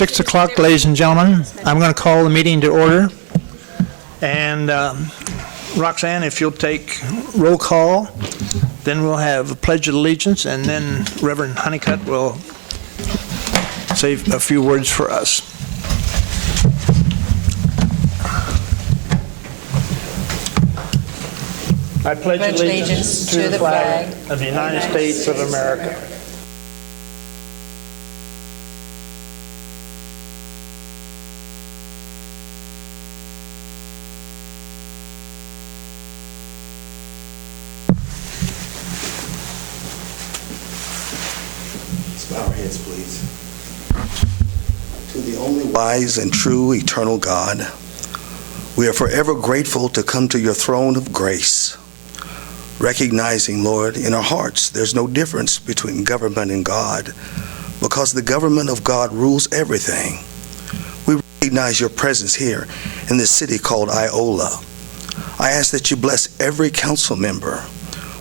6 o'clock, ladies and gentlemen. I'm going to call the meeting to order. And Roxanne, if you'll take roll call, then we'll have a pledge of allegiance, and then Reverend Honeycutt will say a few words for us. I pledge allegiance to the flag of the United States of America. Bow our heads, please. To the only wise and true eternal God, we are forever grateful to come to your throne of grace, recognizing, Lord, in our hearts there's no difference between government and God, because the government of God rules everything. We recognize your presence here in this city called Iola. I ask that you bless every council member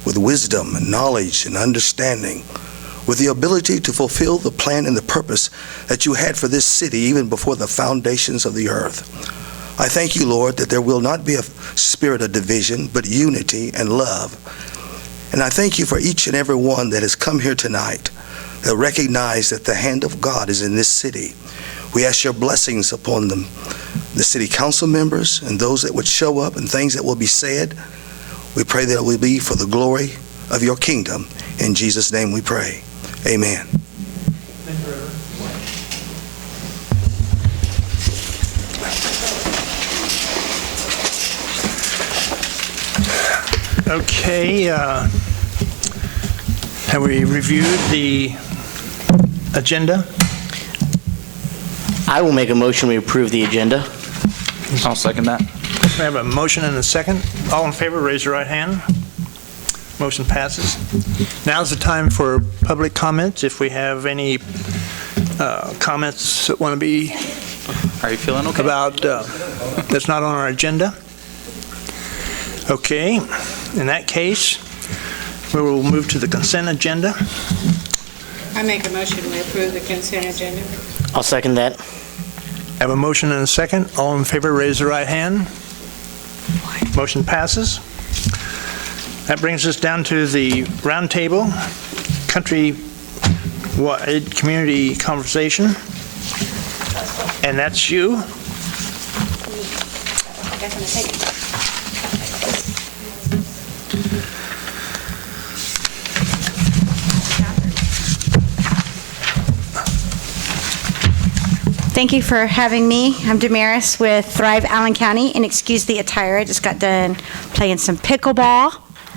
with wisdom and knowledge and understanding, with the ability to fulfill the plan and the purpose that you had for this city even before the foundations of the earth. I thank you, Lord, that there will not be a spirit of division, but unity and love. And I thank you for each and every one that has come here tonight that recognize that the hand of God is in this city. We ask your blessings upon them, the city council members and those that would show up and things that will be said. We pray that it will be for the glory of your kingdom. In Jesus' name we pray. Amen. Okay, have we reviewed the agenda? I will make a motion we approve the agenda. I'll second that. We have a motion and a second. All in favor, raise your right hand. Motion passes. Now's the time for public comments. If we have any comments that want to be Are you feeling okay? about that's not on our agenda. Okay, in that case, we will move to the consent agenda. I make a motion we approve the consent agenda. I'll second that. Have a motion and a second. All in favor, raise the right hand. Motion passes. That brings us down to the roundtable, Countywide community conversation. And that's you. Thank you for having me. I'm Damaris with Thrive Allen County, and excuse the attire, I just got done playing some pickleball.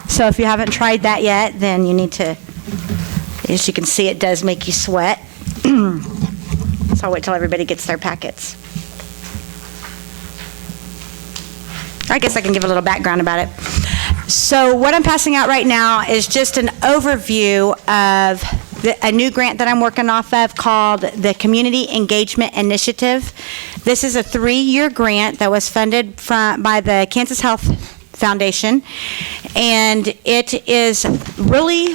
So if you haven't tried that yet, then you need to, as you can see, it does make you sweat. So I'll wait till everybody gets their packets. I guess I can give a little background about it. So what I'm passing out right now is just an overview of a new grant that I'm working off of called the Community Engagement Initiative. This is a 3-year grant that was funded by the Kansas Health Foundation, and it is really,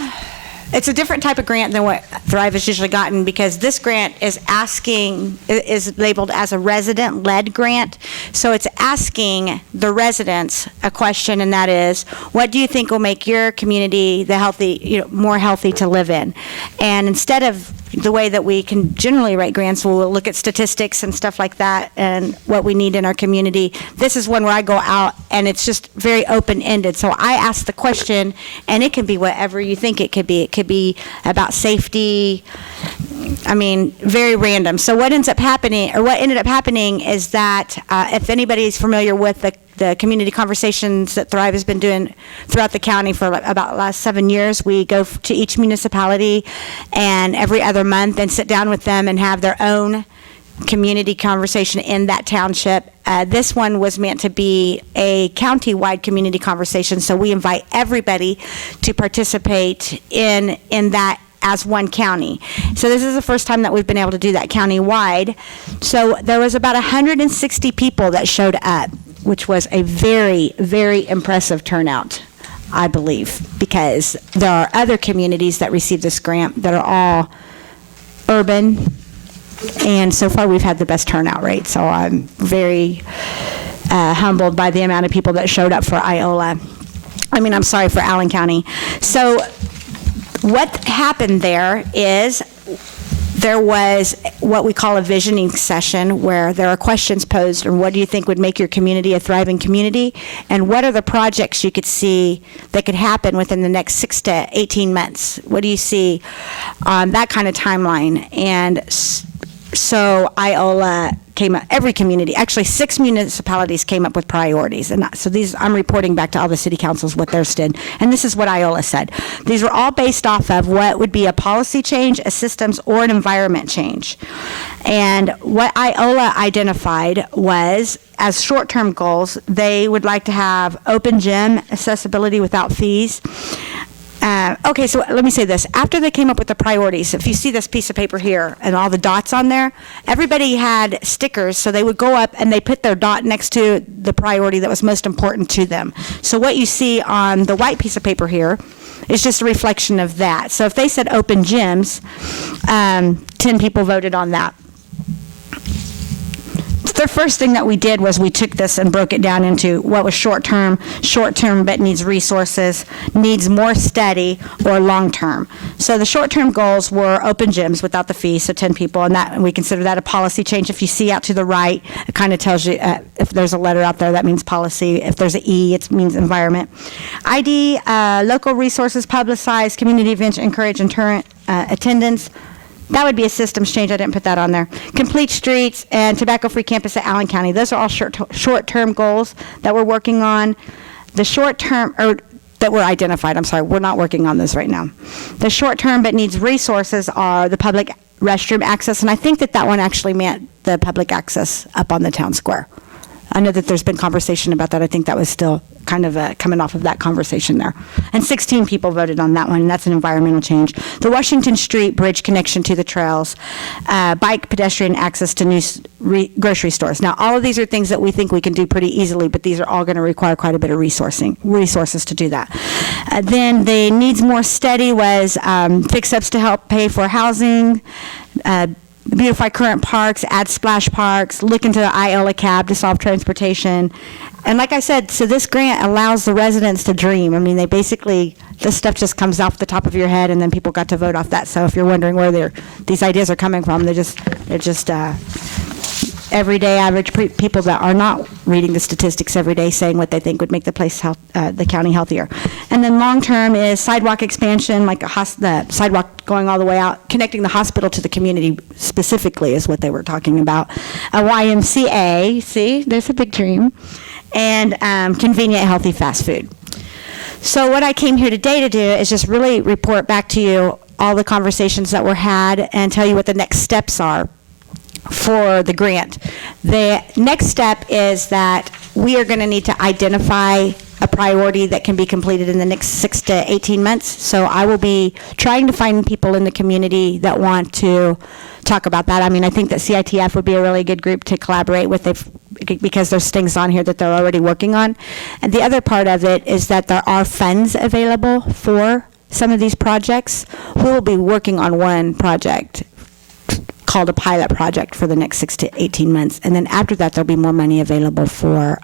it's a different type of grant than what Thrive has usually gotten, because this grant is labeled as a resident-led grant. So it's asking the residents a question, and that is, what do you think will make your community more healthy to live in? And instead of the way that we can generally write grants, we'll look at statistics and stuff like that and what we need in our community. This is one where I go out and it's just very open-ended. So I ask the question, and it can be whatever you think it could be. It could be about safety. I mean, very random. So what ended up happening is that if anybody's familiar with the community conversations that Thrive has been doing throughout the county for about the last 7 years, we go to each municipality and every other month and sit down with them and have their own community conversation in that township. This one was meant to be a county-wide community conversation, so we invite everybody to participate in that as one county. So this is the first time that we've been able to do that county-wide. So there was about 160 people that showed up, which was a very, very impressive turnout, I believe, because there are other communities that receive this grant that are all urban, And so far, we've had the best turnout rate, so I'm very humbled by the amount of people that showed up for Iola. For Allen County. So what happened there is there was what we call a visioning session where there are questions posed, and what do you think would make your community a thriving community, and what are the projects you could see that could happen within the next 6 to 18 months? What do you see on that kind of timeline? And so Iola came up, every community, actually 6 municipalities came up with priorities. And so these, I'm reporting back to all the city councils what theirs did. And this is what Iola said. These were all based off of what would be a policy change, a systems, or an environment change. And what Iola identified was, as short-term goals, they would like to have open gym accessibility without fees. Okay, so let me say this. After they came up with the priorities, if you see this piece of paper here and all the dots on there, everybody had stickers, so they would go up and they put their dot next to the priority that was most important to them. So what you see on the white piece of paper here is just a reflection of that. So if they said open gyms, 10 people voted on that. The first thing that we did was we took this and broke it down into what was short-term but needs resources, needs more steady, or long-term. So the short-term goals were open gyms without the fee, so 10 people, and we consider that a policy change. If you see out to the right, it kind of tells you if there's a letter out there, that means policy. If there's an E, it means environment. ID, local resources, publicize, community events, encourage attendance. That would be a systems change. I didn't put that on there. Complete streets and tobacco-free campus at Allen County. Those are all short-term goals that we're working on. The short-term, or that were identified, I'm sorry, we're not working on this right now. The short-term but needs resources are the public restroom access, and I think that one actually meant the public access up on the town square. I know that there's been conversation about that. I think that was still kind of coming off of that conversation there. And 16 people voted on that one, and that's an environmental change. The Washington Street Bridge connection to the trails, bike pedestrian access to new grocery stores. Now, all of these are things that we think we can do pretty easily, but these are all going to require quite a bit of resources to do that. Then the needs more steady was fix-ups to help pay for housing, beautify current parks, add splash parks, look into the Iola cab to solve transportation. And like I said, so this grant allows the residents to dream. I mean, they basically, this stuff just comes off the top of your head, and then people got to vote off that. So if you're wondering where these ideas are coming from, they're just everyday average people that are not reading the statistics every day, saying what they think would make the place the county healthier. And then long term is sidewalk expansion, like the sidewalk going all the way out, connecting the hospital to the community specifically is what they were talking about. A YMCA, see, there's a big dream, and convenient, healthy fast food. So what I came here today to do is just really report back to you all the conversations that were had and tell you what the next steps are for the grant. The next step is that we are going to need to identify a priority that can be completed in the next 6 to 18 months. So I will be trying to find people in the community that want to talk about that. I mean, I think that CITF would be a really good group to collaborate with because there's things on here that they're already working on. And the other part of it is that there are funds available for some of these projects. We will be working on one project called a pilot project for the next 6 to 18 months. And then after that, there'll be more money available for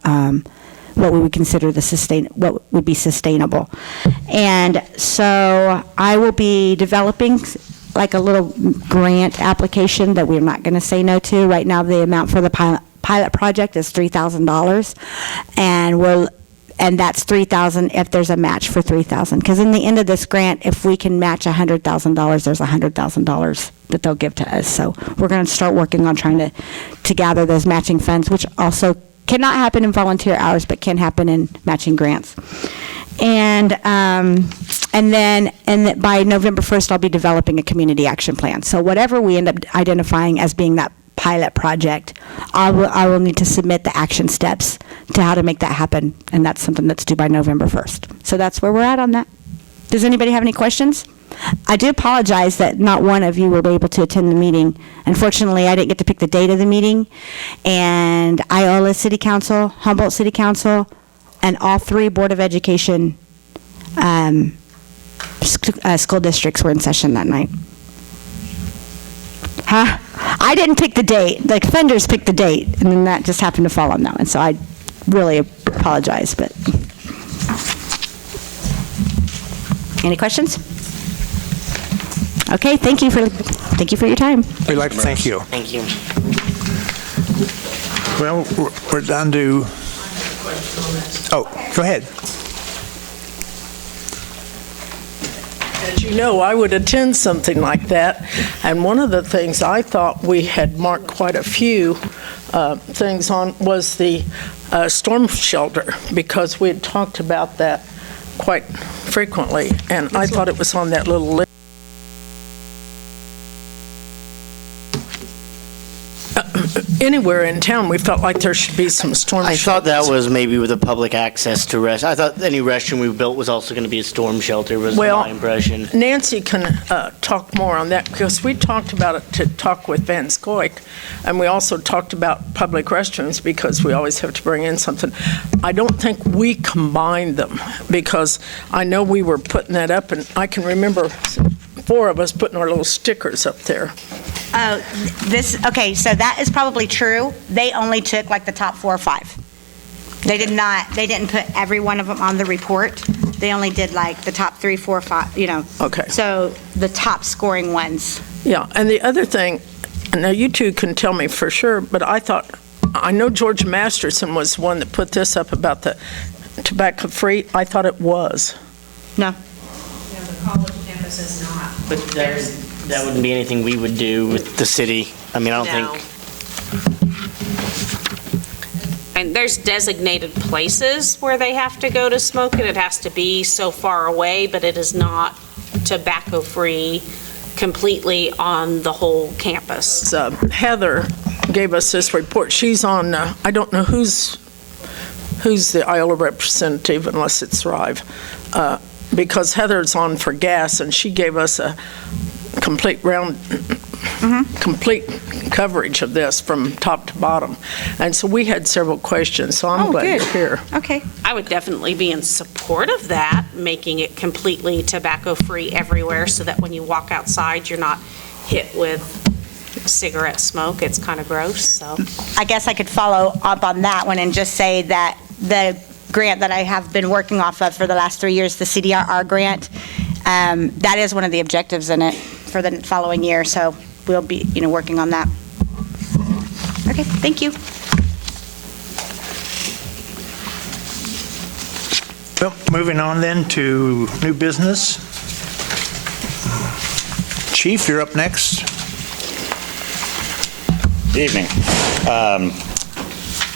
what we would consider what would be sustainable. And so I will be developing like a little grant application that we're not going to say no to. Right now, the amount for the pilot project is $3,000, and that's $3,000 if there's a match for $3,000. Because in the end of this grant, if we can match $100,000, there's $100,000 that they'll give to us. So we're going to start working on trying to gather those matching funds, which also cannot happen in volunteer hours, but can happen in matching grants. And then by November 1st, I'll be developing a community action plan. So whatever we end up identifying as being that pilot project, I will need to submit the action steps to how to make that happen, and that's something that's due by November 1st. So that's where we're at on that. Does anybody have any questions? I do apologize that not one of you were able to attend the meeting. Unfortunately, I didn't get to pick the date of the meeting, and Iola City Council, Humboldt City Council, and all 3 Board of Education school districts were in session that night. Huh? I didn't pick the date. The offenders picked the date, and then that just happened to fall on that one. So I really apologize, but. Any questions? Okay, thank you for your time. We'd like to thank you. Thank you. Well, we're down to, oh, go ahead. As you know, I would attend something like that, and one of the things I thought we had marked quite a few things on was the storm shelter, because we had talked about that quite frequently, and I thought it was on that little list. Anywhere in town, we felt like there should be some storm I shelters. thought that was maybe with the public access to rest. I thought any restroom we built was also going to be a storm shelter, was my impression. Nancy can talk more on that, because we talked about it to talk with Van Scoik, and we also talked about public restrooms, because we always have to bring in something. I don't think we combined them, because I know we were putting that up, and I can remember 4 of us putting our little stickers up there. Oh, okay, so that is probably true. They only took like the top 4 or 5. They didn't put every one of them on the report. They only did like the top 3, 4, 5, Okay. So the top scoring ones. Yeah, and the other thing, and now you two can tell me for sure, but I know George Masterson was one that put this up about the tobacco-free. I thought it was. No. The college campus is not. But that wouldn't be anything we would do with the city. I mean, I don't No. think. And there's designated places where they have to go to smoke it. It has to be so far away, but it is not tobacco-free completely on the whole campus. Heather gave us this report. She's on, I don't know who's the Iola representative, unless it's Thrive, because Heather's on for gas, and she gave us a complete coverage of this from top to bottom. And so we had several questions, so I'm glad you're here. Okay. I would definitely be in support of that, making it completely tobacco-free everywhere, so that when you walk outside, you're not hit with cigarette smoke. It's kind of gross, so. I guess I could follow up on that one and just say that the grant that I have been working off of for the last 3 years, the CDRR grant, that is one of the objectives in it for the following year, so we'll be, working on that. Okay, thank you. Well, moving on then to new business. Chief, you're up next. Good evening.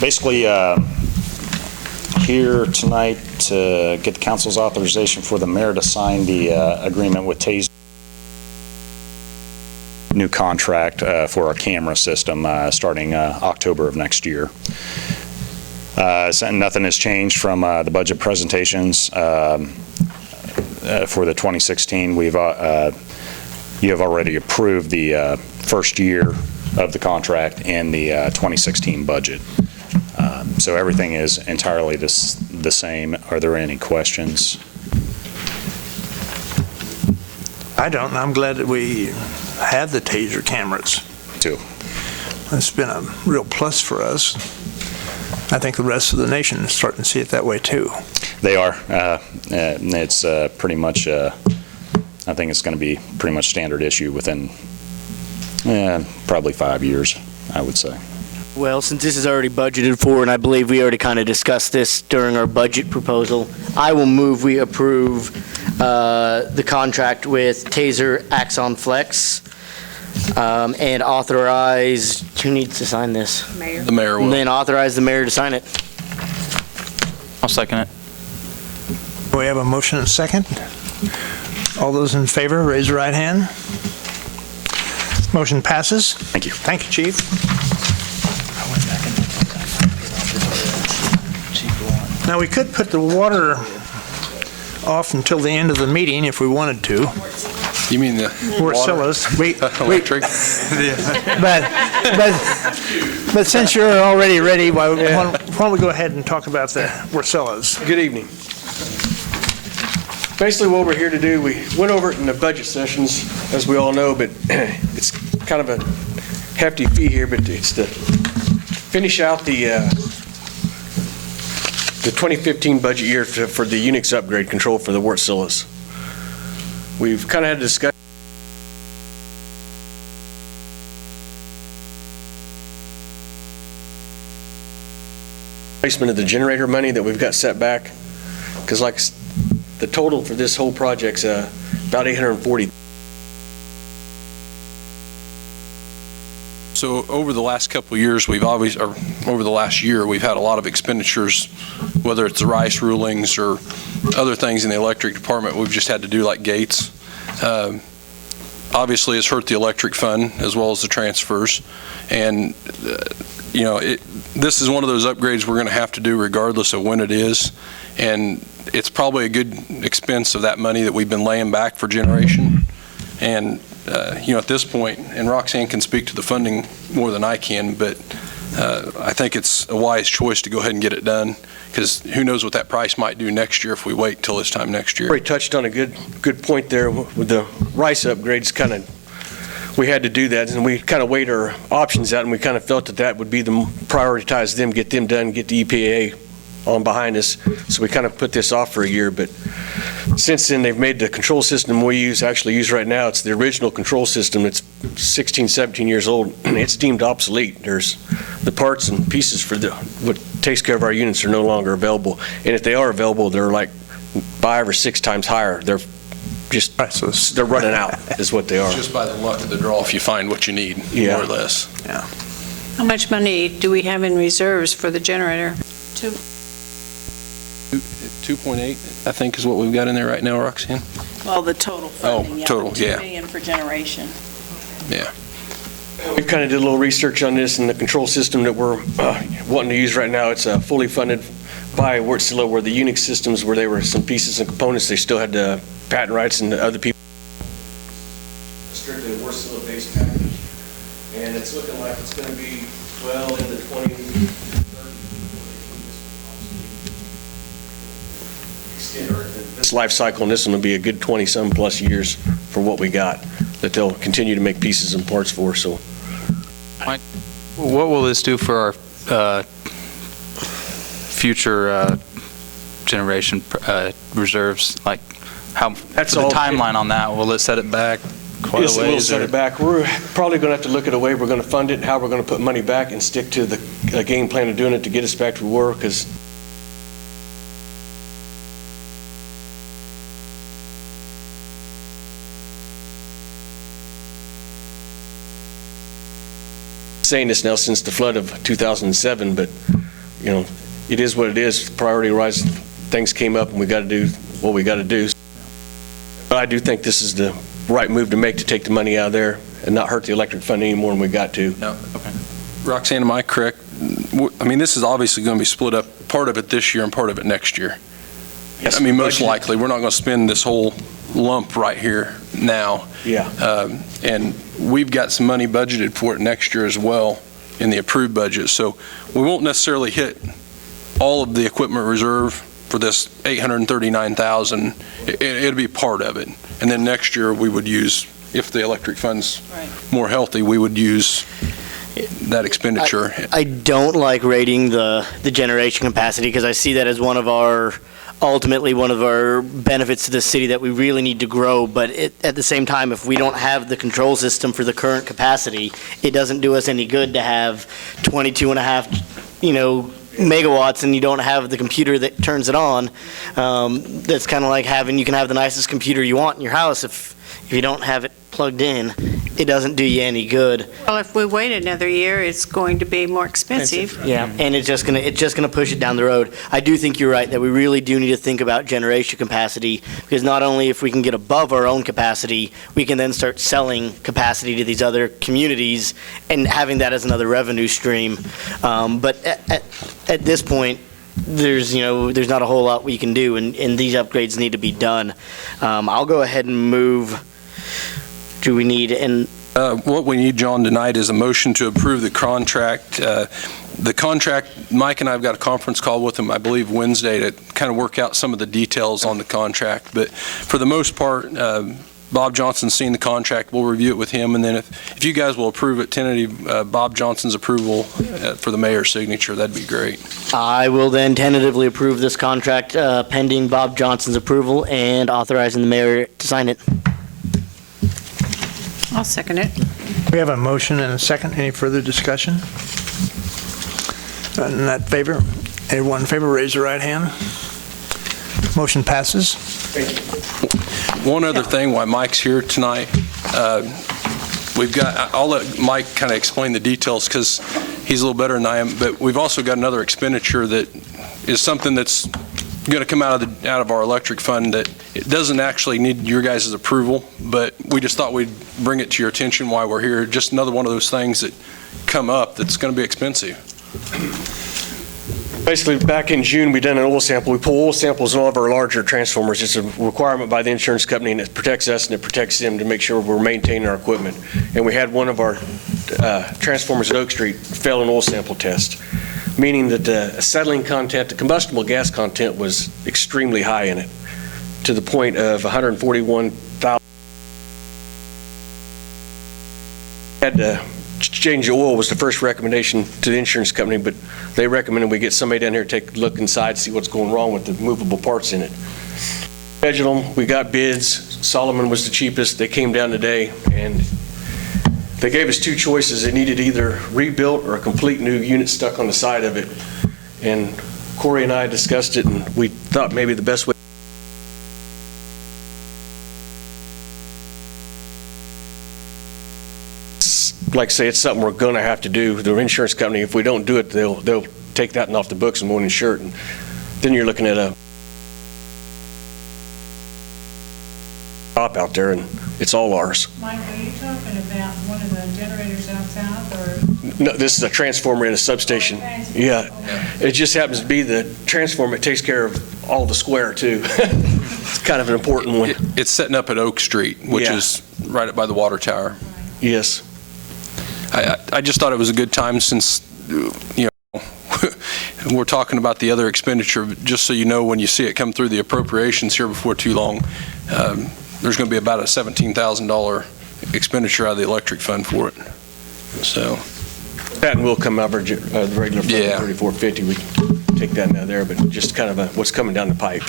Basically, here tonight to get the council's authorization for the mayor to sign the agreement with Taser, new contract for our camera system starting October of next year. So nothing has changed from the budget presentations for the 2016. You have already approved the first year of the contract in the 2016 budget. So everything is entirely the same. Are there any questions? I don't, and I'm glad that we have the Taser cameras. Too. It's been a real plus for us. I think the rest of the nation is starting to see it that way too. They are. It's pretty much, I think it's going to be pretty much standard issue within probably 5 years, I would say. Well, since this is already budgeted for, and I believe we already kind of discussed this during our budget proposal, I will move we approve the contract with Taser Axon Flex and authorize, who needs to sign this? Mayor. The mayor And will. then authorize the mayor to sign it. I'll second it. We have a motion and a second. All those in favor, raise your right hand. Motion passes. Thank you. Thank you, Chief. Now, we could put the water off until the end of the meeting if we wanted to. You mean the Wartsila's. electric? But since you're already ready, why don't we go ahead and talk about the Wartsila's? Good evening. Basically, what we're here to do, we went over it in the budget sessions, as we all know, but it's kind of a hefty fee here, but it's to finish out the 2015 budget year for the Unic upgrade control for the Wartsilas. We've kind of had a discussion. Placement of the generator money that we've got set back, because like the total for this whole project's about $840,000. So over the last couple of years, over the last year, we've had a lot of expenditures, whether it's the rice rulings or other things in the electric department. We've just had to do like gates. Obviously, it's hurt the electric fund as well as the transfers. And, this is one of those upgrades we're going to have to do regardless of when it is. And it's probably a good expense of that money that we've been laying back for generation. And, at this point, and Roxanne can speak to the funding more than I can, but I think it's a wise choice to go ahead and get it done, because who knows what that price might do next year if we wait till this time next year. Ray touched on a good point there with the rice upgrades. We had to do that, and we kind of weighed our options out, and we kind of felt that would be the prioritize them, get them done, get the EPA on behind us. So we kind of put this off for a year, but since then they've made the control system we actually use right now. It's the original control system. It's 16, 17 years old, and it's deemed obsolete. There's the parts and pieces for what takes care of our units are no longer available, and if they are available, they're like 5 or 6 times higher. They're running out is what they are. It's just by the luck of the draw if you find what you need, more or less. Yeah. How much money do we have in reserves for the generator? 2.8, I think, is what we've got in there right now, Roxanne. Well, the total funding. Total, yeah. $2 million for generation. Yeah. We kind of did a little research on this, and the control system that we're wanting to use right now, it's fully funded by Wartsila, where the Unic systems, where they were some pieces and components, they still had the patent rights and the other people. Strictly a Wartsila-based package, and it's looking like it's going to be well in the 20, 30, this life cycle, and this one will be a good 20-some plus years for what we got that they'll continue to make pieces and parts for. So, Mike, what will this do for our future generation reserves? Like, how That's the all- timeline on that? Will it set it back quite yes, a we'll ways? set it back. We're probably going to have to look at a way we're going to fund it, how we're going to put money back, and stick to the game plan of doing it to get us back to where we were, because saying this now since the flood of 2007, but it is what it is. Priority-wise, things came up, and we got to do what we got to do. But I do think this is the right move to make, to take the money out of there and not hurt the electric fund any more than we got to. No, okay. Roxanne, am I correct? I mean, this is obviously going to be split up, part of it this year and part of it next year. Yes, I mean, most budgeted. likely, we're not going to spend this whole lump right here now. Yeah. And we've got some money budgeted for it next year as well in the approved budget. So we won't necessarily hit all of the equipment reserve for this $839,000. It'll be part of it. And then next year we would use, if the electric fund's more healthy, we would use that expenditure. I don't like rating the generation capacity, because I see that as ultimately one of our benefits to the city that we really need to grow. But at the same time, if we don't have the control system for the current capacity, it doesn't do us any good to have 22.5, megawatts, and you don't have the computer that turns it on. That's kind of like you can have the nicest computer you want in your house. If you don't have it plugged in, it doesn't do you any good. Well, if we wait another year, it's going to be more expensive. Yeah, and it's just gonna push it down the road. I do think you're right that we really do need to think about generation capacity, because not only if we can get above our own capacity, we can then start selling capacity to these other communities and having that as another revenue stream. But at this point, there's not a whole lot we can do, and these upgrades need to be done. I'll go ahead and move. Do we need What we need, John, tonight is a motion to approve the contract. The contract, Mike and I have got a conference call with him, I believe, Wednesday, to kind of work out some of the details on the contract. But for the most part, Bob Johnson's seen the contract, we'll review it with him, and then if you guys will approve it tentative, Bob Johnson's approval for the mayor's signature, that'd be great. I will then tentatively approve this contract pending Bob Johnson's approval and authorizing the mayor to sign it. I'll second it. We have a motion and a second. Any further discussion? In that favor, everyone in favor, raise your right hand. Motion passes. One other thing, while Mike's here tonight, I'll let Mike kind of explain the details because he's a little better than I am, but we've also got another expenditure that is something that's going to come out of our electric fund that it doesn't actually need your guys' approval, but we just thought we'd bring it to your attention while we're here. Just another one of those things that come up that's going to be expensive. Basically, back in June, we done an oil sample. We pull oil samples in all of our larger transformers. It's a requirement by the insurance company, and it protects us and it protects them to make sure we're maintaining our equipment. And we had one of our transformers at Oak Street fail an oil sample test, meaning that the acetylene content, the combustible gas content was extremely high in it, to the point of 141,000. Had to change the oil was the first recommendation to the insurance company, but they recommended we get somebody down here to take a look inside, see what's going wrong with the movable parts in it. Scheduled them, we got bids. Solomon was the cheapest. They came down today, and they gave us two choices. It needed either rebuilt or a complete new unit stuck on the side of it. And Corey and I discussed it, and we thought maybe the best way. Like I say, it's something we're going to have to do. The insurance company, if we don't do it, they'll take that off the books and won't insure it. And then you're looking at a top out there, and it's all ours. Mike, are you talking about one of the generators out south, or? No, this is a transformer in a substation. Yeah, it just happens to be the transformer that takes care of all the square too. It's kind of an important one. It's setting up at Oak Street, which is right up by the water tower. Yes. I just thought it was a good time since, we're talking about the other expenditure, just so you know, when you see it come through the appropriations here before too long, there's going to be about a $17,000 expenditure out of the electric fund for it. So That will come out of the regular fund, 3450. We can take that out of there, but just kind of what's coming down the pipe.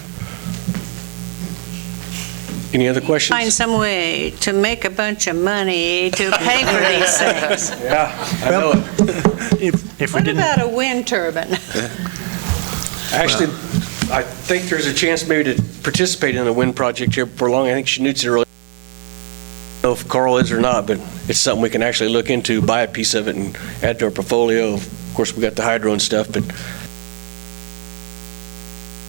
Any other questions? Find some way to make a bunch of money to pay for these things. Yeah, I know it. If we What didn't, about a wind turbine? Actually, I think there's a chance maybe to participate in a wind project here before long. I think Schnutzer really, I don't know if Carl is or not, but it's something we can actually look into, buy a piece of it and add to our portfolio. Of course, we got the hydro and stuff, but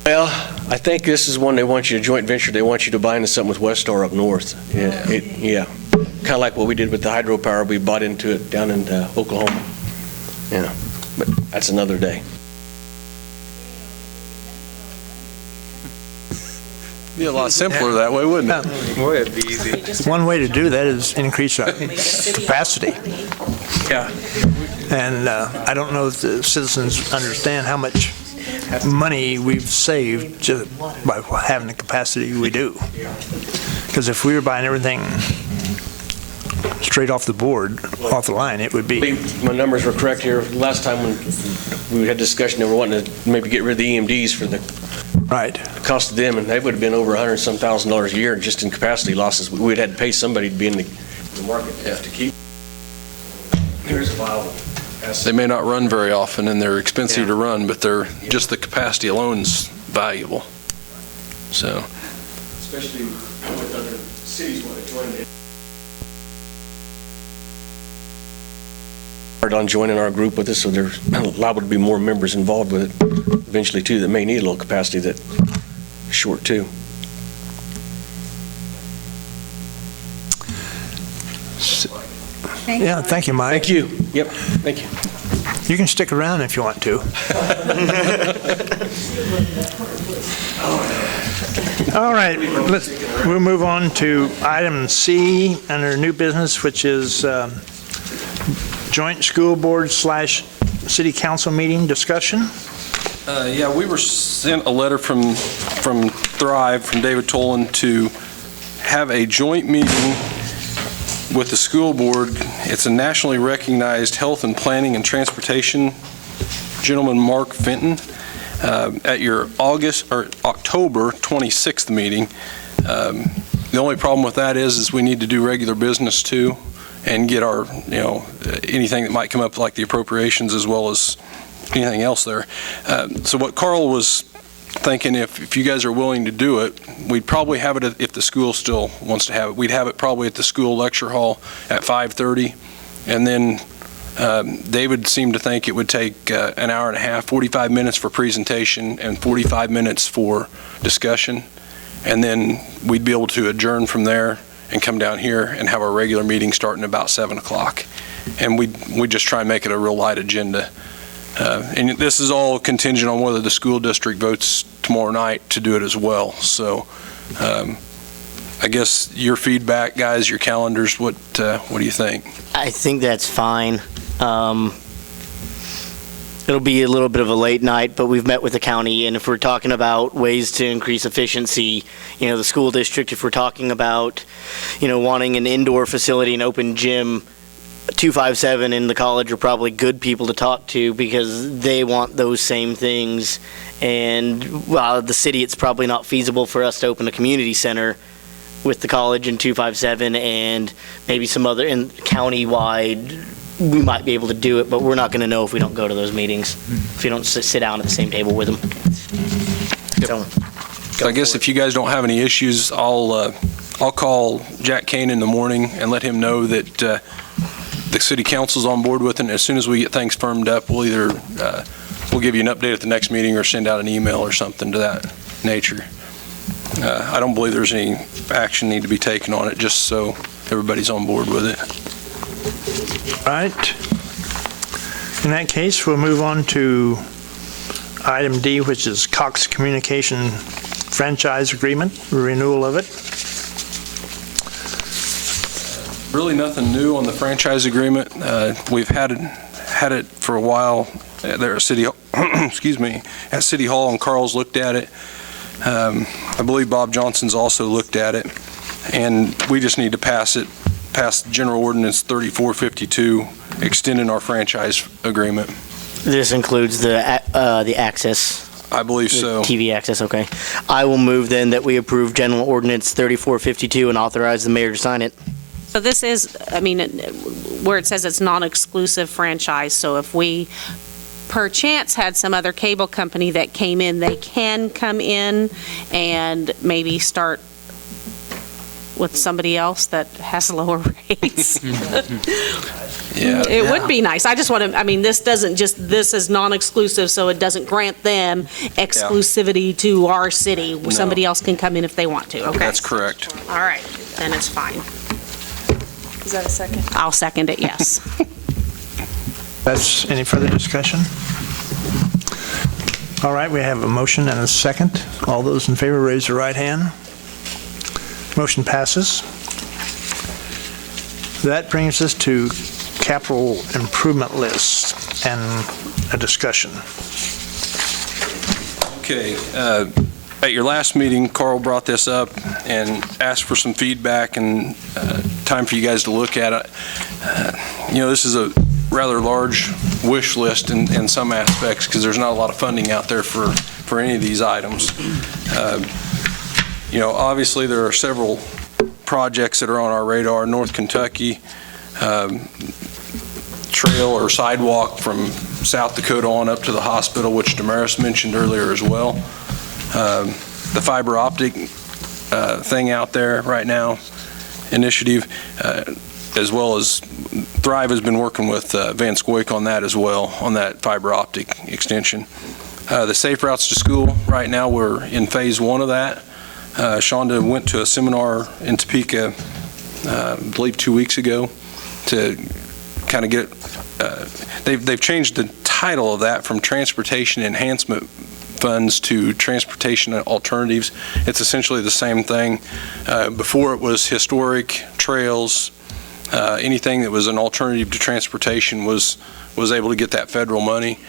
well, I think this is one they want you to joint venture. They want you to buy into something with Westar up north. Yeah. Kind of like what we did with the hydropower. We bought into it down in Oklahoma. Yeah, but that's another day. be a lot simpler that way, wouldn't it? Boy, it'd be easy. one way to do that is increase our capacity. Yeah. And I don't know if the citizens understand how much money we've saved just by having the capacity we do. Because if we were buying everything straight off the board, off the line, it would be. My numbers were correct here. Last time when we had discussion, they were wanting to maybe get rid of the EMDs for the cost of them, and they would have been over $100,000 a year just in capacity losses. We'd had to pay somebody to be in the market to keep. Here's a viable. They may not run very often, and they're expensive to run, but they're just the capacity alone is valuable. So, Especially with other cities want to join it. Hard on joining our group with us, so there's liable to be more members involved with it eventually too that may need a little capacity that is short too. Yeah, thank you, Mike. Thank you. Yep, thank you. You can stick around if you want to. All right, we'll move on to item C under new business, which is joint school board / city council meeting discussion. yeah, we were sent a letter from Thrive, from David Tolan, to have a joint meeting with the school board. It's a nationally recognized health and planning and transportation gentleman, Mark Fenton, at your October 26th meeting. The only problem with that is we need to do regular business too, and get our, anything that might come up like the appropriations as well as anything else there. So what Carl was thinking, if you guys are willing to do it, we'd probably have it if the school still wants to have it. We'd have it probably at the school lecture hall at 5:30, and then David seemed to think it would take an hour and a half, 45 minutes for presentation and 45 minutes for discussion, and then we'd be able to adjourn from there and come down here and have our regular meeting starting about 7 o'clock. And we just try and make it a real light agenda. And this is all contingent on whether the school district votes tomorrow night to do it as well. So I guess your feedback, guys, your calendars, what do you think? I think that's fine. It'll be a little bit of a late night, but we've met with the county, and if we're talking about ways to increase efficiency, the school district, if we're talking about, wanting an indoor facility, an open gym, 257 and the college are probably good people to talk to because they want those same things. And while the city, it's probably not feasible for us to open a community center with the college and 257 and maybe some other, in countywide, we might be able to do it, but we're not going to know if we don't go to those meetings, if you don't sit down at the same table with them. So I guess if you guys don't have any issues, I'll call Jack Kane in the morning and let him know that the city council's on board with it. And as soon as we get things firmed up, we'll either we'll give you an update at the next meeting or send out an email or something to that nature. I don't believe there's any action need to be taken on it, just so everybody's on board with it. All right. In that case, we'll move on to item D, which is Cox Communication franchise agreement, renewal of it. Really nothing new on the franchise agreement. We've had it for a while there at City Hall, excuse me, at City Hall, and Carl's looked at it. I believe Bob Johnson's also looked at it, and we just need to pass General Ordinance 3452, extending our franchise agreement. This includes the access. I believe so. TV access, okay. I will move then that we approve General Ordinance 3452 and authorize the mayor to sign it. So this is, where it says it's non-exclusive franchise, so if we perchance had some other cable company that came in, they can come in and maybe start with somebody else that has lower rates. Yeah. It would be nice. I just want to, this is non-exclusive, so it doesn't grant them exclusivity to our city. No. Somebody else can come in if they want to, okay? That's correct. All right, then it's fine. Is that a second? I'll second it, yes. That's any further discussion? All right, we have a motion and a second. All those in favor, raise your right hand. Motion passes. That brings us to capital improvement list and a discussion. Okay. At your last meeting, Carl brought this up and asked for some feedback and time for you guys to look at it. This is a rather large wish list in some aspects because there's not a lot of funding out there for any of these items. Obviously there are several projects that are on our radar. North Kentucky trail or sidewalk from South Dakota on up to the hospital, which Damaris mentioned earlier as well. The fiber optic thing out there right now, initiative, as well as Thrive has been working with Van Scoik on that as well, on that fiber optic extension. The Safe Routes to School, right now we're in phase 1 of that. Shonda went to a seminar in Topeka, I believe 2 weeks ago, to kind of get, they've changed the title of that from Transportation Enhancement Funds to Transportation Alternatives. It's essentially the same thing. Before it was historic trails, anything that was an alternative to transportation was able to get that federal money.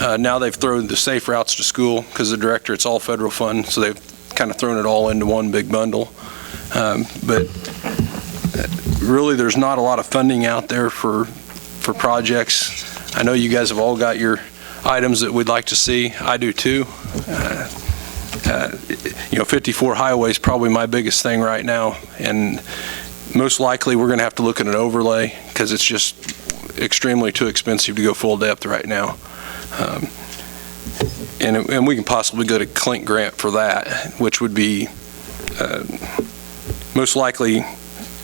Now they've thrown the Safe Routes to School because the director, it's all federal fund, so they've kind of thrown it all into one big bundle. But really, there's not a lot of funding out there for projects. I know you guys have all got your items that we'd like to see. I do too. 54 highway is probably my biggest thing right now, and most likely we're going to have to look at an overlay because it's just extremely too expensive to go full depth right now. And we can possibly go to Clink grant for that, which would be most likely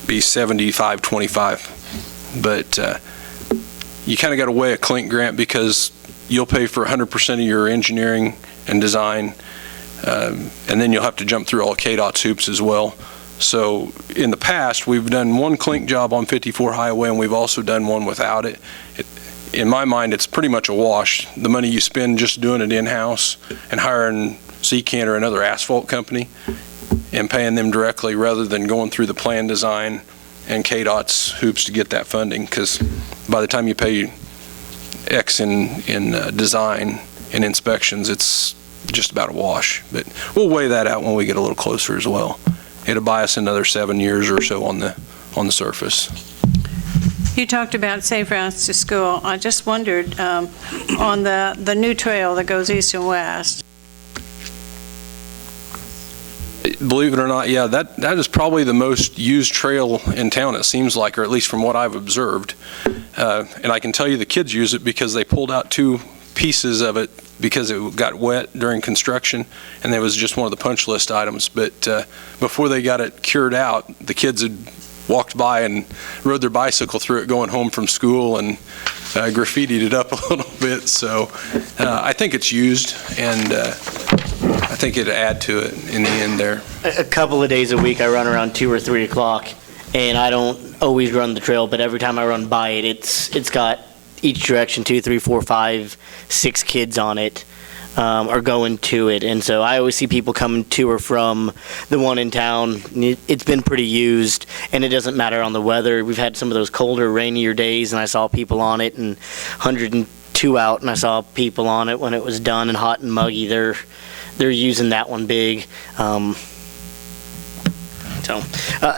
be 75-25. But you kind of got to weigh a Clink grant because you'll pay for 100% of your engineering and design, and then you'll have to jump through all KDOT's hoops as well. So in the past, we've done one Clink job on 54 highway, and we've also done one without it. In my mind, it's pretty much a wash. The money you spend just doing it in-house and hiring Secan or another asphalt company and paying them directly rather than going through the plan design and KDOT's hoops to get that funding, because by the time you pay X in design and inspections, it's just about a wash. But we'll weigh that out when we get a little closer as well. It'll buy us another 7 years or so on the surface. You talked about safe routes to school. I just wondered, on the new trail that goes east and west. Believe it or not, yeah, that is probably the most used trail in town, it seems like, or at least from what I've observed. And I can tell you the kids use it because they pulled out 2 pieces of it because it got wet during construction, and it was just one of the punch list items. But before they got it cured out, the kids had walked by and rode their bicycle through it going home from school and graffitied it up a little bit. So I think it's used, and I think it'd add to it in the end there. A couple of days a week, I run around 2 or 3 o'clock, and I don't always run the trail, but every time I run by it, it's got each direction 2, 3, 4, 5, 6 kids on it. Are going to it, and so I always see people coming to or from the one in town. It's been pretty used, and it doesn't matter on the weather. We've had some of those colder, rainier days, and I saw people on it, and 102 out, and I saw people on it when it was done and hot and muggy. They're using that one big. So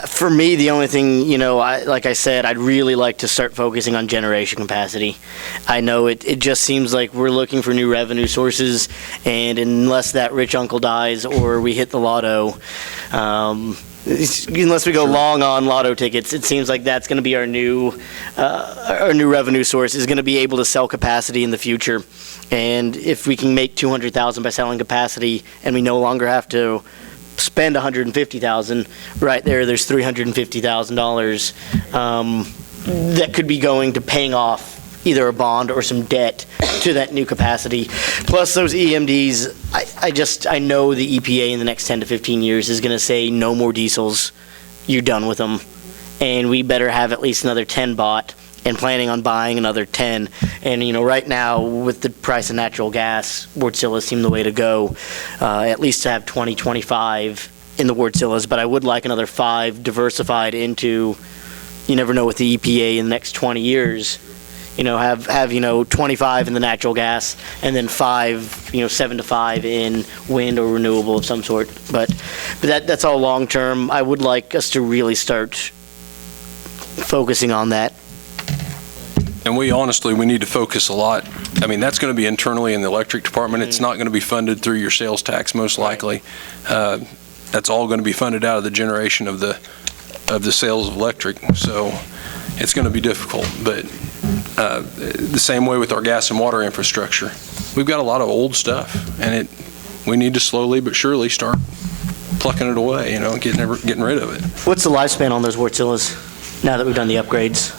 for me, the only thing, like I said, I'd really like to start focusing on generation capacity. I know it just seems like we're looking for new revenue sources, and unless that rich uncle dies or we hit the lotto, unless we go long on lotto tickets, it seems like that's going to be our new revenue source, is going to be able to sell capacity in the future. And if we can make $200,000 by selling capacity, and we no longer have to spend $150,000, right there's $350,000 that could be going to paying off either a bond or some debt to that new capacity. Plus those EMDs, I know the EPA in the next 10 to 15 years is going to say no more diesels, you're done with them, and we better have at least another 10 bought, and planning on buying another 10. And right now with the price of natural gas, Wartsilas seem the way to go, at least to have 20, 25 in the Wartsilas, but I would like another 5 diversified into, you never know with the EPA in the next 20 years, have 25 in the natural gas, and then 5, 7 to 5 in wind or renewable of some sort. But that's all long term. I would like us to really start focusing on that. And we need to focus a lot. I mean, that's going to be internally in the electric department. It's not going to be funded through your sales tax, most likely. That's all going to be funded out of the generation of the sales of electric. So it's going to be difficult. But the same way with our gas and water infrastructure. We've got a lot of old stuff, and we need to slowly but surely start plucking it away, getting rid of it. What's the lifespan on those Wartsilas now that we've done the upgrades?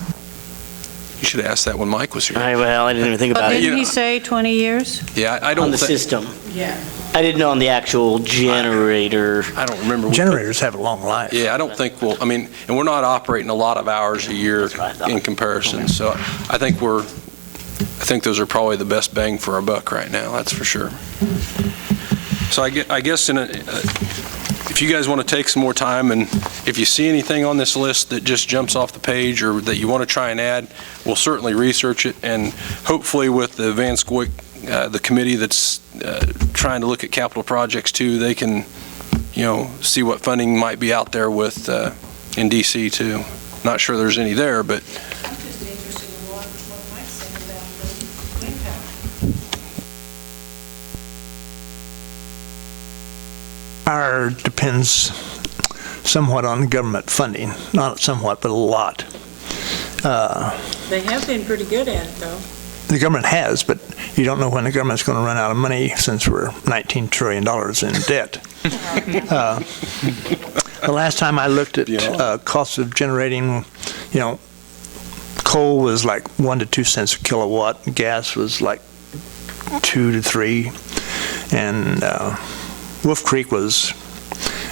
You should have asked that when Mike was here. I didn't even think about it. Didn't he say 20 years? Yeah, I don't on the system. Yeah. I didn't know on the actual generator. I don't remember. Generators have a long life. Yeah, I don't think and we're not operating a lot of hours a year in comparison. Okay. So I think those are probably the best bang for our buck right now. That's for sure. So I guess if you guys want to take some more time, and if you see anything on this list that just jumps off the page or that you want to try and add, we'll certainly research it, and hopefully with the Van Scoik, the committee that's trying to look at capital projects too, they can see what funding might be out there with, in DC too. Not sure there's any there, but I'm just interested in what Mike's saying about the wind power. Our depends somewhat on government funding, not somewhat, but a lot. They have been pretty good at it, though. The government has, but you don't know when the government's going to run out of money since we're $19 trillion in debt. The last time I looked at costs of generating, coal was like 1 to 2 cents a kilowatt, gas was like 2 to 3, and Wolf Creek was,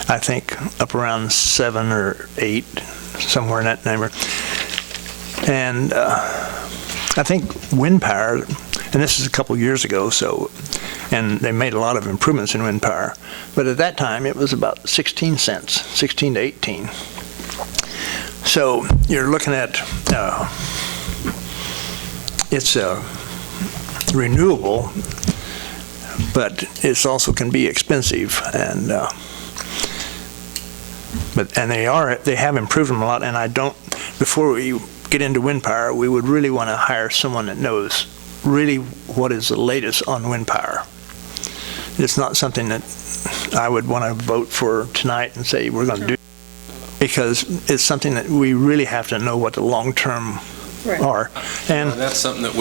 I think, up around 7 or 8, somewhere in that neighborhood. And I think wind power, and this is a couple years ago, and they made a lot of improvements in wind power, but at that time it was about 16 cents, 16 to 18. So you're looking at, it's renewable, but it's also can be expensive, and they have improved them a lot, and before we get into wind power, we would really want to hire someone that knows really what is the latest on wind power. It's not something that I would want to vote for tonight and say we're going to do, because it's something that we really have to know what the long-term are. And that's something that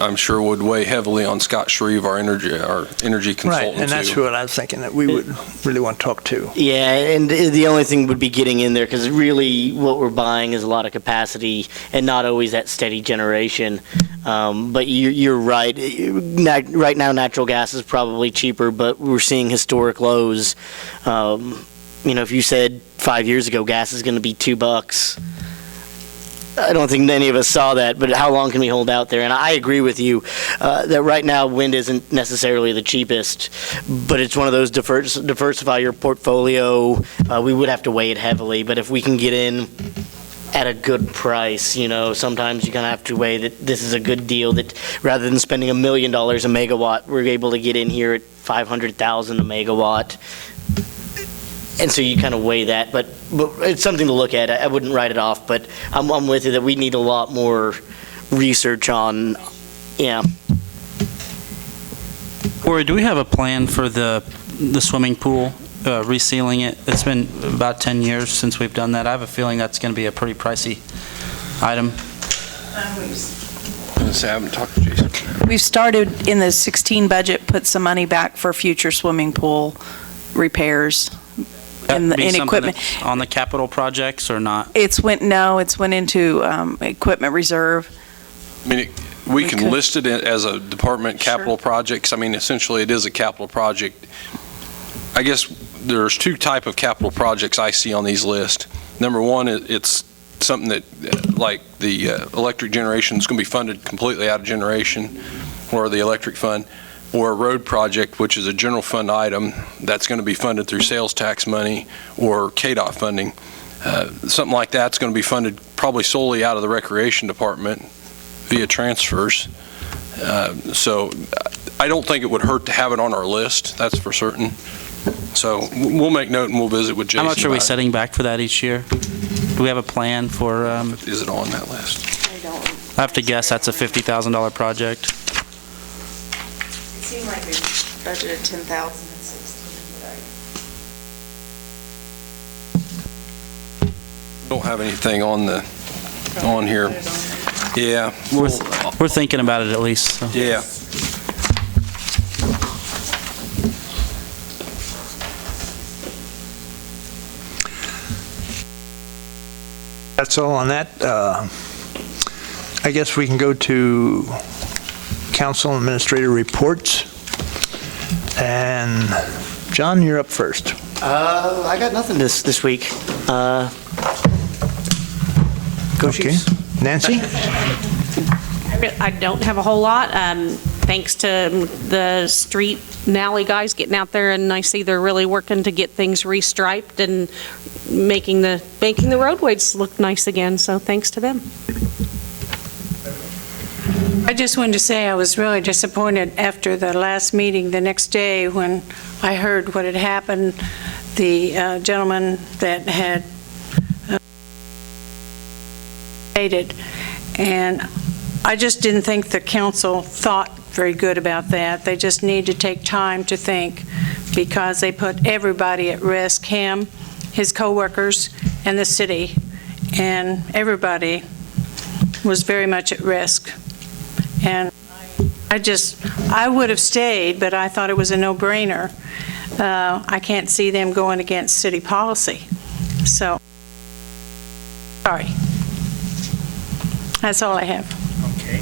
I'm sure would weigh heavily on Scott Shreve, our energy consultant. Right, and that's what I was thinking that we would really want to talk to. Yeah, and the only thing would be getting in there, because really what we're buying is a lot of capacity and not always that steady generation. But you're right. Right now, natural gas is probably cheaper, but we're seeing historic lows. If you said 5 years ago gas is going to be $2, I don't think any of us saw that, but how long can we hold out there? And I agree with you that right now wind isn't necessarily the cheapest, but it's one of those diversify your portfolio. We would have to weigh it heavily, but if we can get in at a good price, sometimes you're going to have to weigh that this is a good deal, that rather than spending $1 million a megawatt, we're able to get in here at $500,000 a megawatt. And so you kind of weigh that, but it's something to look at. I wouldn't write it off, but I'm with you that we need a lot more research on, Corey, do we have a plan for the swimming pool, resealing it? It's been about 10 years since we've done that. I have a feeling that's going to be a pretty pricey item. I haven't talked to Jason. We've started in the 16 budget, put some money back for future swimming pool repairs. In equipment on the capital projects or not? It's went into equipment reserve. I mean, we can list it as a department capital projects. I mean, essentially it is a capital project. I guess there's two type of capital projects I see on these lists. Number one, it's something that like the electric generation is going to be funded completely out of generation or the electric fund, or a road project, which is a general fund item that's going to be funded through sales tax money or KDOT funding. Something like that's going to be funded probably solely out of the recreation department via transfers. So I don't think it would hurt to have it on our list, that's for certain. So we'll make note and we'll visit with Jason. How much are we setting back for that each year? Do we have a plan for? Is it on that list? I have to guess that's a $50,000 project. It seemed like we budgeted 10,000 in 16, Don't have anything on here. Yeah. We're thinking about it at least. So. Yeah. That's all on that. I guess we can go to council and administrator reports. And John, you're up first. I got nothing this week. Go Okay. Nancy? I don't have a whole lot. Thanks to the street and alley guys getting out there, and I see they're really working to get things restriped and making the roadways look nice again. So thanks to them. I just wanted to say I was really disappointed after the last meeting the next day when I heard what had happened, the gentleman that had stated, and I just didn't think the council thought very good about that. They just need to take time to think, because they put everybody at risk, him, his coworkers, and the city, and everybody was very much at risk. And I would have stayed, but I thought it was a no-brainer. I can't see them going against city policy. So, sorry. That's all I have. Okay.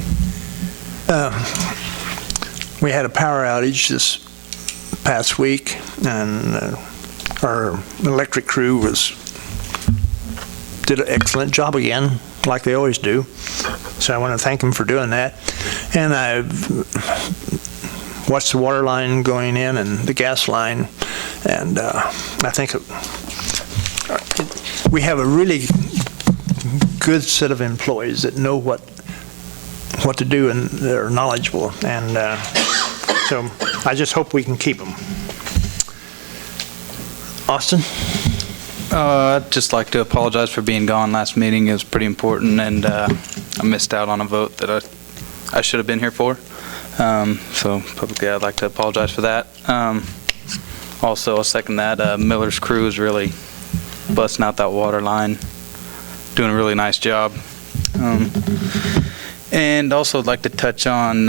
We had a power outage this past week, and our electric crew did an excellent job again, like they always do. So I want to thank them for doing that. And I've watched the water line going in and the gas line, and I think we have a really good set of employees that know what to do, and they're knowledgeable. And so I just hope we can keep them. Austin? I'd just like to apologize for being gone last meeting. It was pretty important, and I missed out on a vote that I should have been here for. So publicly, I'd like to apologize for that. Also, I'll second that. Miller's crew is really busting out that water line, doing a really nice job. And also, I'd like to touch on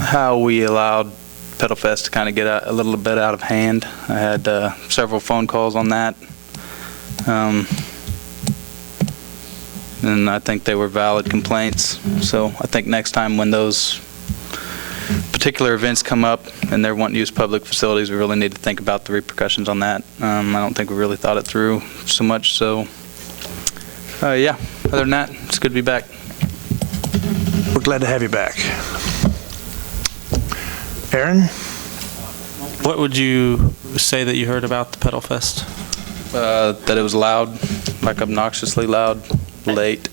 how we allowed Pedal Fest to kind of get a little bit out of hand. I had several phone calls on that. And I think they were valid complaints. So I think next time when those particular events come up and they're wanting to use public facilities, we really need to think about the repercussions on that. I don't think we really thought it through so much. So yeah, other than that, it's good to be back. We're glad to have you back. Aaron? What would you say that you heard about the Pedal Fest? That it was loud, like obnoxiously loud, late.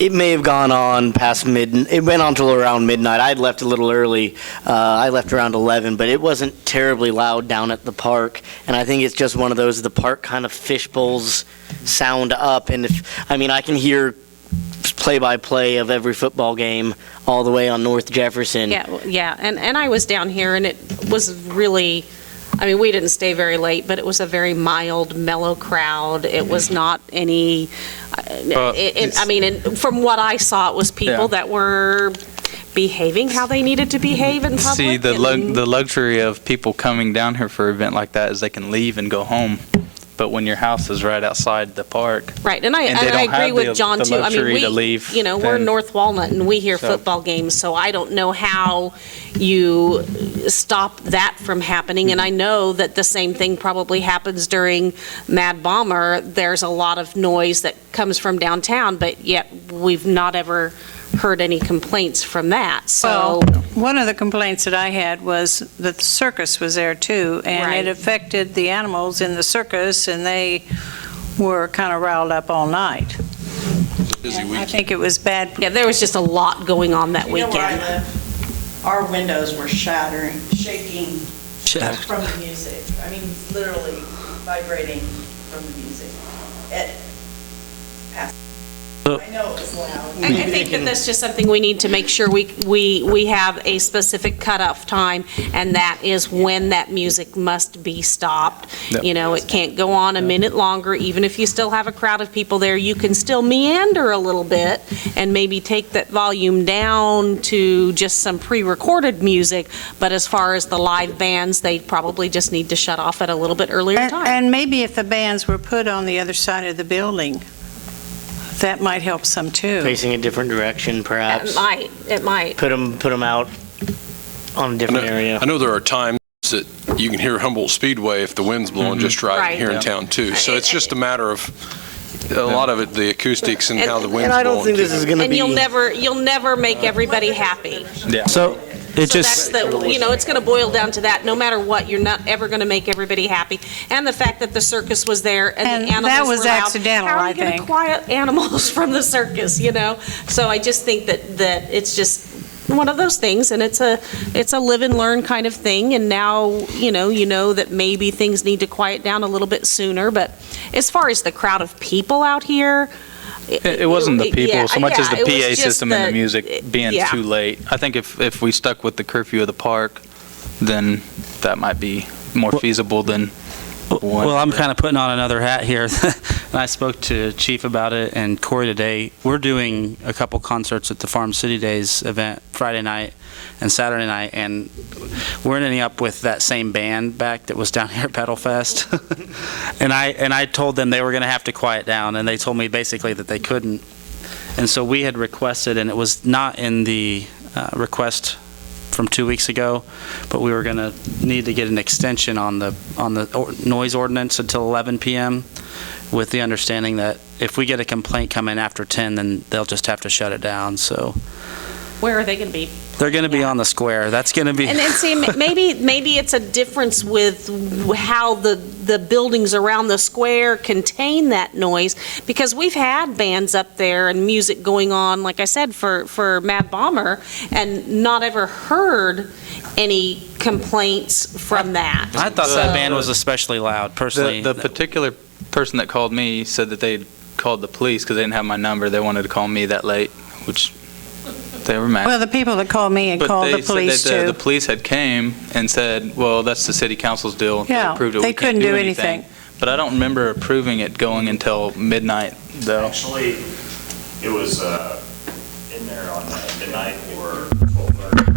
It may have gone on past it went on till around midnight. I had left a little early. I left around 11, but it wasn't terribly loud down at the park. And I think it's just one of those, the park kind of fishbowls sound up. And I can hear play-by-play of every football game all the way on North Jefferson. Yeah, and I was down here, and it was really, we didn't stay very late, but it was a very mild, mellow crowd. It was not any, from what I saw, it was people that were behaving how they needed to behave in public. See, the luxury of people coming down here for an event like that is they can leave and go home. But when your house is right outside the park, right, and I agree with John too. We're North Walnut, and we hear football games, so I don't know how you stop that from happening. And I know that the same thing probably happens during Mad Bomber. There's a lot of noise that comes from downtown, but yet we've not ever heard any complaints from that. So one of the complaints that I had was that the circus was there too, and it affected the animals in the circus, and they were kind of riled up all night. I think it was bad. Yeah, there was just a lot going on that weekend. Where I live, our windows were shaking from the music. Literally vibrating from the music. I know it was loud. I think that that's just something we need to make sure we have a specific cutoff time, and that is when that music must be stopped. Yep. It can't go on a minute longer. Even if you still have a crowd of people there, you can still meander a little bit and maybe take that volume down to just some pre-recorded music. But as far as the live bands, they probably just need to shut off at a little bit earlier time. And maybe if the bands were put on the other side of the building, that might help some too. Facing a different direction, perhaps. It might. Put them out on a different area. I know there are times that you can hear Humboldt Speedway if the wind's blowing just right here in town too. So it's just a matter of a lot of it, the acoustics and how the wind's blowing. And I don't think this is going to be. And you'll never make everybody happy. Yeah. So That's it's going to boil down to that. No matter what, you're not ever going to make everybody happy. And the fact that the circus was there and the animals that was were loud. accidental, How are I you going think. to quiet animals from the circus? So I just think that it's just one of those things, and it's a live and learn kind of thing, and now, you know that maybe things need to quiet down a little bit sooner, but as far as the crowd of people out here. It wasn't the people so much as the it was PA just system and the music being yeah. too late. I think if we stuck with the curfew of the park, then that might be more feasible than one. Well, I'm kind of putting on another hat here. And I spoke to Chief about it and Corey today. We're doing a couple concerts at the Farm City Days event Friday night and Saturday night, and we're ending up with that same band back that was down here at Pedal Fest. and I told them they were going to have to quiet down, and they told me basically that they couldn't. And so we had requested, and it was not in the request from 2 weeks ago, but we were going to need to get an extension on the noise ordinance until 11 p.m. with the understanding that if we get a complaint coming after 10, then they'll just have to shut it down. So Where are they going to be? they're going to be on the square. That's going to be. And see, maybe it's a difference with how the buildings around the square contain that noise, because we've had bands up there and music going on, like I said, for Mad Bomber, and not ever heard any complaints from that. I thought that band was especially loud, personally. The particular person that called me said that they called the police because they didn't have my number. They wanted to call me that late, which they were mad. Well, the people that called me had But called they the police said that too. the police had came and said, well, that's the city council's deal. Yeah, approved it. they We can't couldn't do anything. But I don't remember approving it going until midnight, though. Actually, it was in there on midnight or 12:30.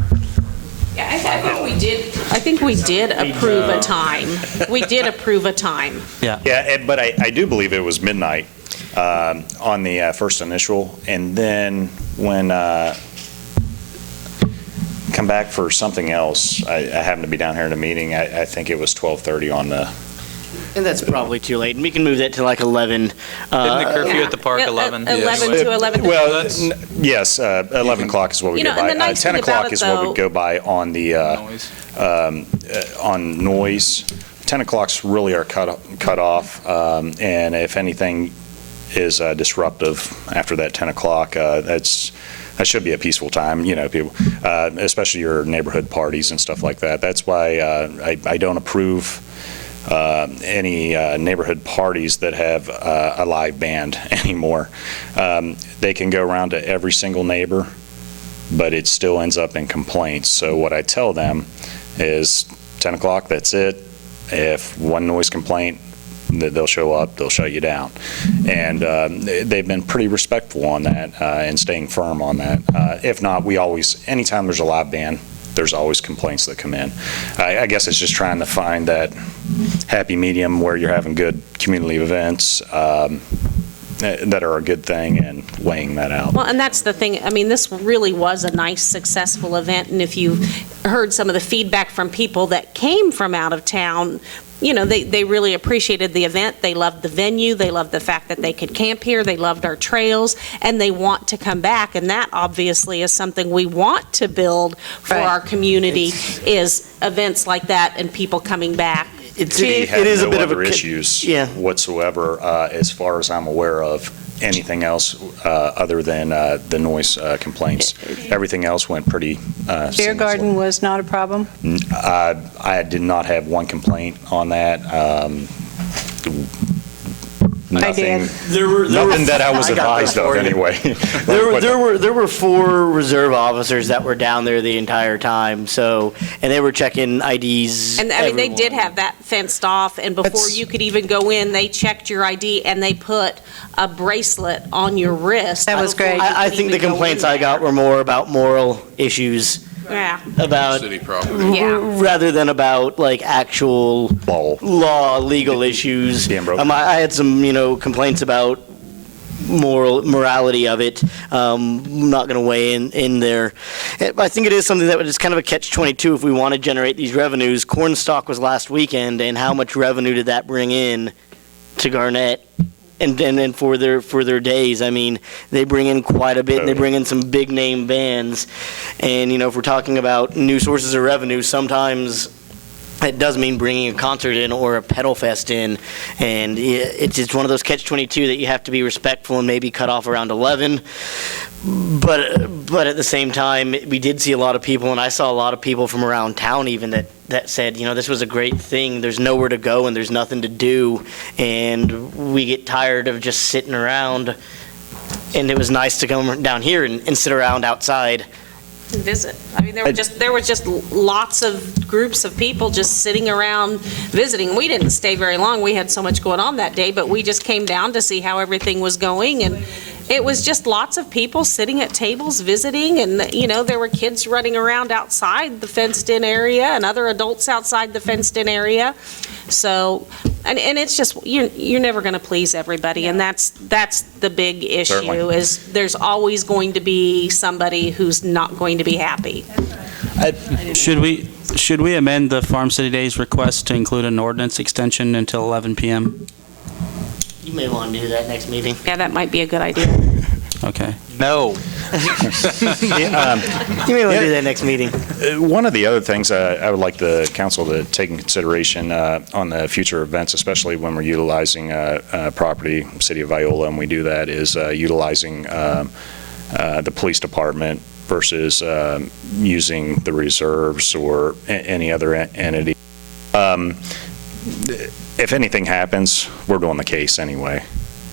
Yeah, I think we did approve a time. We did approve a time. Yeah, but I do believe it was midnight on the first initial, and then when come back for something else, I happened to be down here at a meeting, I think it was 12:30 on the. And that's probably too late. And we can move that to like 11. Isn't the curfew at the park 11? 11 to 11. Well, yes, 11 o'clock is what we You go know, and by. the nice 10 thing o'clock about it, is what though- we go by on the, on noise. 10 o'clock's really our cut off, and if anything is disruptive after that 10 o'clock, that should be a peaceful time, people, especially your neighborhood parties and stuff like that. That's why I don't approve any neighborhood parties that have a live band anymore. They can go around to every single neighbor, but it still ends up in complaints. So what I tell them is 10 o'clock, that's it. If one noise complaint, they'll show up, they'll shut you down. And they've been pretty respectful on that and staying firm on that. If not, anytime there's a live band, there's always complaints that come in. I guess it's just trying to find that happy medium where you're having good community events that are a good thing and weighing that out. Well, and that's the thing. I mean, this really was a nice, successful event. And if you heard some of the feedback from people that came from out of town, they really appreciated the event. They loved the venue. They loved the fact that they could camp here. They loved our trails, and they want to come back. And that obviously is something we want to build for our community, is events like that and people coming back. We have it is no a bit of other a issues yeah. whatsoever, as far as I'm aware of, anything else other than the noise complaints. Everything else went pretty Beer seamlessly. garden was not a problem? I did not have one complaint on that. I did. Nothing that I was I got advised that of for you. anyway. There were 4 reserve officers that were down there the entire time. So, and they were checking IDs. And I mean, they did have that fenced off, and before you could even go in, they checked your ID and they put a bracelet on your wrist. That was great. I think the complaints I got were more about moral issues. Yeah. About City property. Yeah. rather than about like actual legal issues. I had some, complaints about morality of it. I'm not going to weigh in there. I think it is something that is kind of a catch-22 if we want to generate these revenues. Cornstalk was last weekend, and how much revenue did that bring in to Garnett? And for their days, I mean, they bring in quite a bit, and they bring in some big name bands. And if we're talking about new sources of revenue, sometimes it does mean bringing a concert in or a pedal fest in, and it's one of those catch-22 that you have to be respectful and maybe cut off around 11. But at the same time, we did see a lot of people, and I saw a lot of people from around town even that said, this was a great thing. There's nowhere to go and there's nothing to do, and we get tired of just sitting around. And it was nice to come down here and sit around outside. Visit. I mean, there were just lots of groups of people just sitting around visiting. We didn't stay very long. We had so much going on that day, but we just came down to see how everything was going, and it was just lots of people sitting at tables visiting, and there were kids running around outside the fenced-in area and other adults outside the fenced-in area. So, and it's just, you're never going to please everybody, and that's the big issue. Certainly. Is there's always going to be somebody who's not going to be happy. Should we amend the Farm City Days request to include an ordinance extension until 11 p.m.? You may want to do that next meeting. Yeah, that might be a good idea. Okay. No. You may want to do that next meeting. One of the other things I would like the council to take in consideration on the future events, especially when we're utilizing property, City of Iola, and we do that, is utilizing the police department versus using the reserves or any other entity. If anything happens, we're doing the case anyway.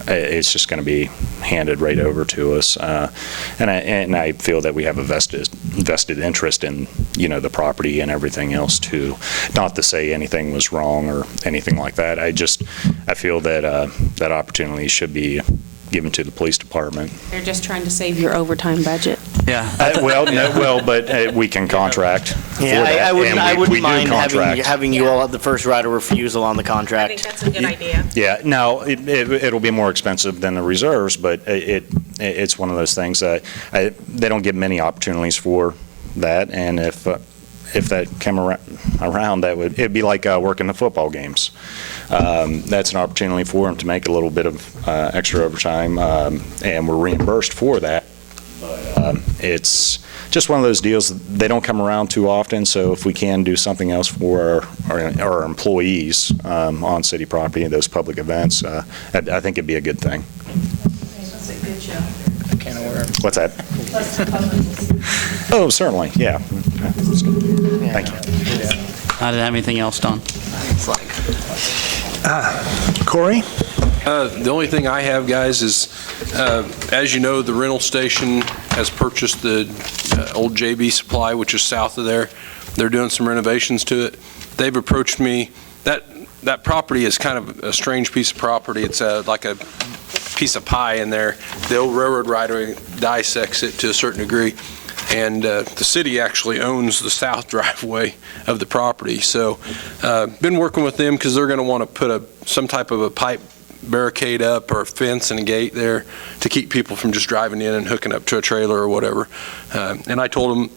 It's just going to be handed right over to us, and I feel that we have a vested interest in the property and everything else too. Not to say anything was wrong or anything like that. I feel that that opportunity should be given to the police department. They're just trying to save your overtime budget. Yeah. But we can contract for that. I wouldn't we do mind contract. having you all have the first right of refusal on the contract. I think that's a good idea. Yeah, now, it'll be more expensive than the reserves, but it's one of those things that they don't get many opportunities for that, and if that came around, it'd be like working the football games. That's an opportunity for them to make a little bit of extra overtime, and we're reimbursed for that. But it's just one of those deals. They don't come around too often, so if we can do something else for our employees on city property and those public events, I think it'd be a good thing. That's a good job. What's that? Oh, certainly, yeah. Thank you. I didn't have anything else, Don. Corey? The only thing I have, guys, is, as you know, the rental station has purchased the old JB Supply, which is south of there. They're doing some renovations to it. They've approached me. That property is kind of a strange piece of property. It's like a piece of pie in there. The old railroad rider dissects it to a certain degree. And the city actually owns the south driveway of the property. So been working with them because they're going to want to put some type of a pipe barricade up or a fence and a gate there to keep people from just driving in and hooking up to a trailer or whatever. And I told them,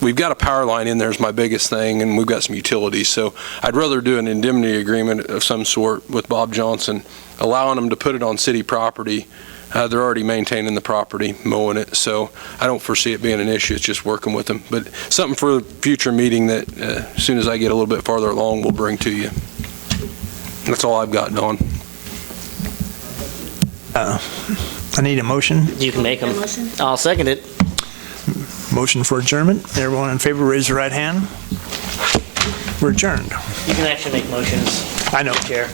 we've got a power line in there is my biggest thing, and we've got some utilities. So I'd rather do an indemnity agreement of some sort with Bob Johnson, allowing them to put it on city property. They're already maintaining the property, mowing it, so I don't foresee it being an issue. It's just working with them. But something for a future meeting that as soon as I get a little bit farther along, we'll bring to you. That's all I've got, Dawn. I need a motion. You can make them. I'll second it. Motion for adjournment. Everyone in favor, raise your right hand. We're adjourned. You can actually make motions. I know. Chair.